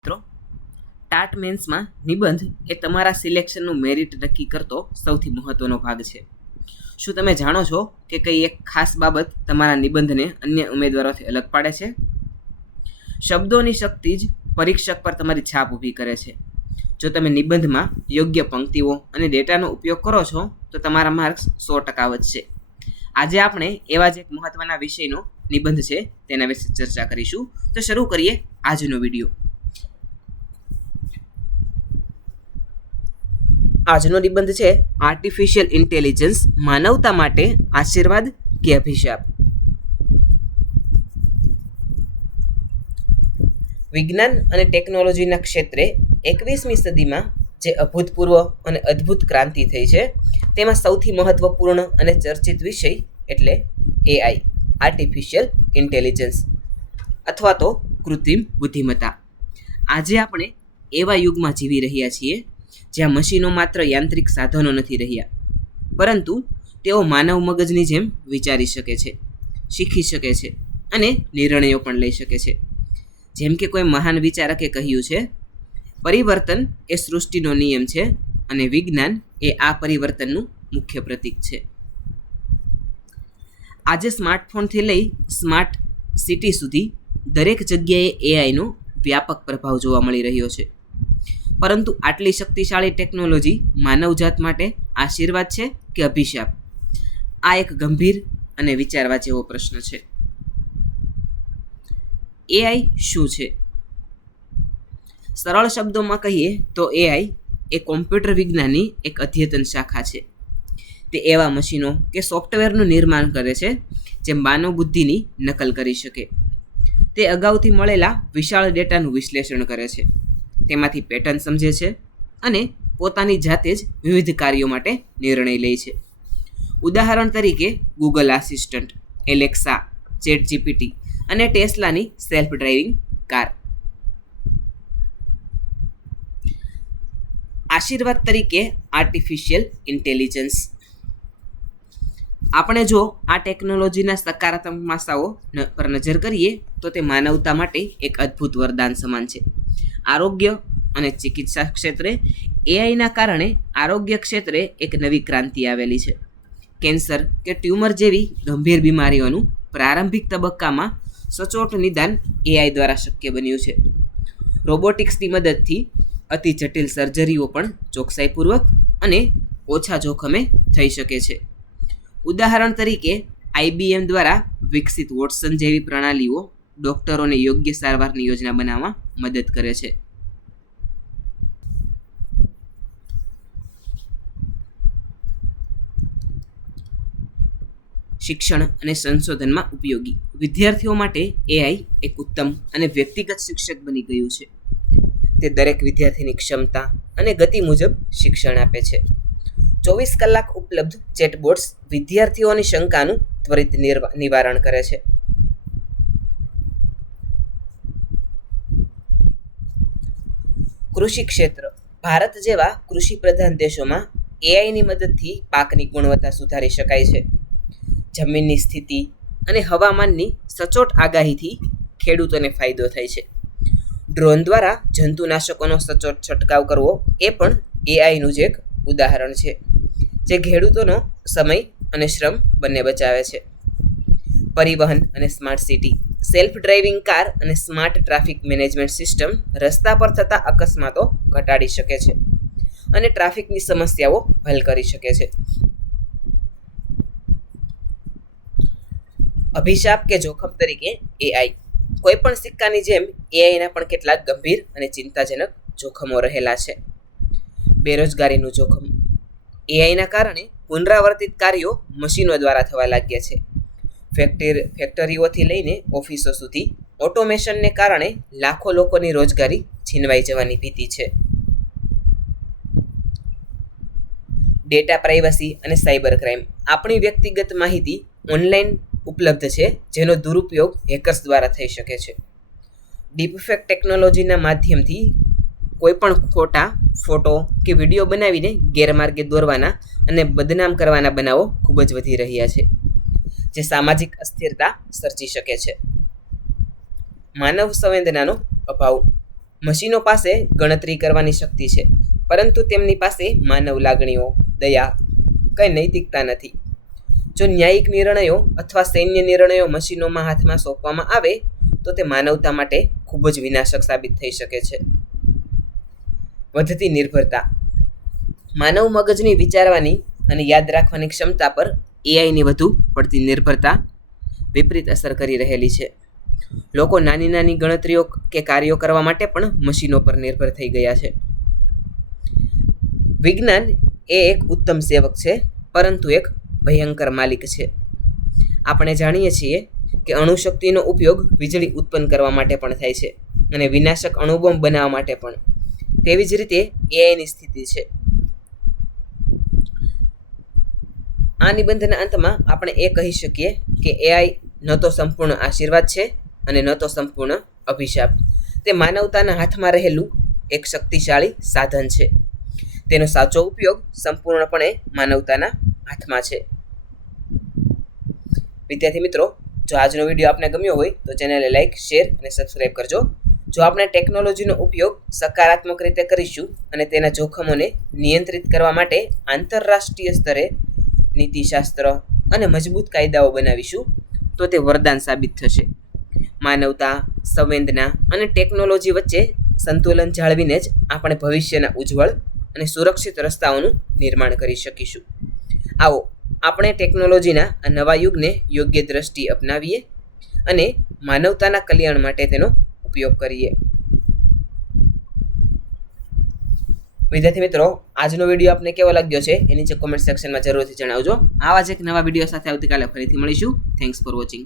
મિત્રો, ટાટ મેન્સમાં નિબંધ એ તમારા સિલેક્શનનું મેરિટ નક્કી કરતો સૌથી મહત્વનો ભાગ છે. શું તમે જાણો છો કે કઈ એક ખાસ બાબત તમારા નિબંધને અન્ય ઉમેદવારોથી અલગ પાડે છે? શબ્દોની શક્તિ જ પરીક્ષક પર તમારી છાપ ઊભી કરે છે. જો તમે નિબંધમાં યોગ્ય પંક્તિઓ અને ડેટાનો ઉપયોગ કરો છો તો તમારા માર્ક્સ 100% વધશે. આજે આપણે એવા જ એક મહત્વના વિષયનો નિબંધ છે તેના વિશે ચર્ચા કરીશું. તો શરૂ કરીએ આજનો વિડીયો. આજનો નિબંધ છે આર્ટિફિશિયલ ઇન્ટેલિજન્સ માનવતા માટે આશીર્વાદ કે અભિશાપ. વિજ્ઞાન અને ટેકનોલોજીના ક્ષેત્રે 21મી સદીમાં જે અભૂતપૂર્વ અને અદ્ભુત ક્રાંતિ થઈ છે તેમાં સૌથી મહત્વપૂર્ણ અને ચર્ચિત વિષય એટલે એઆઈ, આર્ટિફિશિયલ ઇન્ટેલિજન્સ અથવા તો કૃત્રિમ બુદ્ધિમત્તા. આજે આપણે એવા યુગમાં જીવી રહ્યા છીએ જ્યાં મશીનો માત્ર યાંત્રિક સાધનો નથી રહ્યા, પરંતુ તેઓ માનવ મગજની જેમ વિચારી શકે છે, શીખી શકે છે અને નિર્ણયો પણ લઈ શકે છે. જેમ કે કોઈ મહાન વિચારકે કહ્યું છે, પરિવર્તન એ સૃષ્ટિનો નિયમ છે અને વિજ્ઞાન એ આ પરિવર્તનનું મુખ્ય પ્રતીક છે. આજે સ્માર્ટફોનથી લઈ સ્માર્ટ સિટી સુધી દરેક જગ્યાએ એઆઈનો વ્યાપક પ્રભાવ જોવા મળી રહ્યો છે. પરંતુ આટલી શક્તિશાળી ટેકનોલોજી માનવજાત માટે આશીર્વાદ છે કે અભિશાપ? આ એક ગંભીર અને વિચારવા જેવો પ્રશ્ન છે. એઆઈ શું છે? સરળ શબ્દોમાં કહીએ તો એઆઈ એ કોમ્પ્યુટર વિજ્ઞાનની એક અદ્યતન શાખા છે. તે એવા મશીનો કે સોફ્ટવેરનું નિર્માણ કરે છે જે માનવ બુદ્ધિની નકલ કરી શકે. તે અગાઉથી મળેલા વિશાળ ડેટાનું વિશ્લેષણ કરે છે, તેમાંથી પેટર્ન સમજે છે અને પોતાની જાતે જ વિવિધ કાર્યો માટે નિર્ણય લે છે. ઉદાહરણ તરીકે Google assistant, Alexa, chat GPT અને ટેસ્લાની સેલ્ફ ડ્રાઇવિંગ કાર. આશીર્વાદ તરીકે આર્ટિફિશિયલ ઇન્ટેલિજન્સ. આપણે જો આ ટેકનોલોજીના સકારાત્મક પાસાઓ પર નજર કરીએ તો તે માનવતા માટે એક અદ્ભુત વરદાન સમાન છે. આરોગ્ય અને ચિકિત્સા ક્ષેત્રે એઆઈના કારણે આરોગ્ય ક્ષેત્રે એક નવી ક્રાંતિ આવેલી છે. કેન્સર કે ટ્યુમર જેવી ગંભીર બીમારીઓનું પ્રારંભિક તબક્કામાં સચોટ નિદાન એઆઈ દ્વારા શક્ય બન્યું છે. રોબોટિક્સની મદદથી અતિ જટિલ સર્જરીઓ પણ ચોકસાઈપૂર્વક અને ઓછા જોખમે થઈ શકે છે. ઉદાહરણ તરીકે આઈબીએમ દ્વારા વિકસિત વોટસન જેવી પ્રણાલીઓ ડોક્ટરોને યોગ્ય સારવારની યોજના બનાવવામાં મદદ કરે છે. શિક્ષણ અને સંશોધનમાં ઉપયોગી. વિદ્યાર્થીઓ માટે એઆઈ એક ઉત્તમ અને વ્યક્તિગત શિક્ષક બની ગયું છે. તે દરેક વિદ્યાર્થીની ક્ષમતા અને ગતિ મુજબ શિક્ષણ આપે છે. 24 કલાક ઉપલબ્ધ ચેટબોટ્સ વિદ્યાર્થીઓની શંકાનું ત્વરિત નિવારણ કરે છે. કૃષિ ક્ષેત્ર. ભારત જેવા કૃષિ પ્રધાન દેશોમાં એઆઈની મદદથી પાકની ગુણવત્તા સુધારી શકાય છે. જમીનની સ્થિતિ અને હવામાનની સચોટ આગાહીથી ખેડૂતોને ફાયદો થાય છે. ડ્રોન દ્વારા જંતુનાશકોનો સચોટ છંટકાવ કરવો એ પણ એઆઈનું જ એક ઉદાહરણ છે, જે ખેડૂતોનો સમય અને શ્રમ બંને બચાવે છે. પરિવહન અને smart city. Self driving car અને સ્માર્ટ ટ્રાફિક મેનેજમેન્ટ સિસ્ટમ રસ્તા પર થતા અકસ્માતો ઘટાડી શકે છે અને ટ્રાફિકની સમસ્યાઓ હલ કરી શકે છે. અભિશાપ કે જોખમ તરીકે એઆઈ. કોઈ પણ સિક્કાની જેમ એઆઈના પણ કેટલાક ગંભીર અને ચિંતાજનક જોખમો રહેલા છે. બેરોજગારીનું જોખમ. એઆઈના કારણે પુનરાવર્તિત કાર્યો મશીનો દ્વારા થવા લાગ્યા છે. ફેક્ટરીઓથી લઈને ઓફિસો સુધી ઓટોમેશનને કારણે લાખો લોકોની રોજગારી છીનવાઈ જવાની ભીતિ છે. ડેટા પ્રાઇવસી અને સાયબર ક્રાઇમ. આપણી વ્યક્તિગત માહિતી ઓનલાઈન ઉપલબ્ધ છે, જેનો દુરુપયોગ હેકર્સ દ્વારા થઈ શકે છે. ડીપફેક ટેકનોલોજીના માધ્યમથી કોઈ પણ ખોટા ફોટો કે વિડીયો બનાવીને ગેરમાર્ગે દોરવાના અને બદનામ કરવાના બનાવો ખૂબ જ વધી રહ્યા છે, જે સામાજિક અસ્થિરતા સર્જી શકે છે. માનવ સંવેદનાનો અભાવ. મશીનો પાસે ગણતરી કરવાની શક્તિ છે, પરંતુ તેમની પાસે માનવ લાગણીઓ, દયા, કંઈ નૈતિકતા નથી. જો ન્યાયિક નિર્ણયો અથવા સૈન્ય નિર્ણયો મશીનોમાં હાથમાં સોંપવામાં આવે તો તે માનવતા માટે ખૂબ જ વિનાશક સાબિત થઈ શકે છે. વધતી નિર્ભરતા. માનવ મગજની વિચારવાની અને યાદ રાખવાની ક્ષમતા પર એઆઈની વધુ પડતી નિર્ભરતા વિપરીત અસર કરી રહેલી છે. લોકો નાની નાની ગણતરીઓ કે કાર્યો કરવા માટે પણ મશીનો પર નિર્ભર થઈ ગયા છે. વિજ્ઞાન એ એક ઉત્તમ સેવક છે, પરંતુ એક ભયંકર માલિક છે. આપણે જાણીએ છીએ કે અણુશક્તિનો ઉપયોગ વીજળી ઉત્પન્ન કરવા માટે પણ થાય છે અને વિનાશક અણુબોમ્બ બનાવવા માટે પણ. તેવી જ રીતે એઆઈની સ્થિતિ છે. આ નિબંધના અંતમાં આપણે એ કહી શકીએ કે એઆઈ ન તો સંપૂર્ણ આશીર્વાદ છે અને ન તો સંપૂર્ણ અભિશાપ. તે માનવતાના હાથમાં રહેલું એક શક્તિશાળી સાધન છે. તેનો સાચો ઉપયોગ સંપૂર્ણપણે માનવતાના હાથમાં છે. વિદ્યાર્થી મિત્રો, જો આજનો વિડીયો આપને ગમ્યો હોય તો ચેનલને લાઈક, શેર અને સબસ્ક્રાઈબ કરજો. જો આપણે ટેકનોલોજીનો ઉપયોગ સકારાત્મક રીતે કરીશું અને તેના જોખમોને નિયંત્રિત કરવા માટે આંતરરાષ્ટ્રીય સ્તરે નીતિશાસ્ત્ર અને મજબૂત કાયદાઓ બનાવીશું તો તે વરદાન સાબિત થશે. માનવતા, સંવેદના અને ટેકનોલોજી વચ્ચે સંતુલન જાળવીને જ આપણે ભવિષ્યના ઉજ્જવળ અને સુરક્ષિત રસ્તાઓનું નિર્માણ કરી શકીશું. આવો આપણે ટેકનોલોજીના આ નવા યુગને યોગ્ય દ્રષ્ટિ અપનાવીએ અને માનવતાના કલ્યાણ માટે તેનો ઉપયોગ કરીએ. વિદ્યાર્થી મિત્રો, આજનો વિડીયો આપને કેવો લાગ્યો છે એ નીચે કોમેન્ટ સેક્શનમાં જરૂરથી જણાવજો. આવા જ એક નવા વિડીયો સાથે આવતીકાલે ફરીથી મળીશું. Thanks for watching.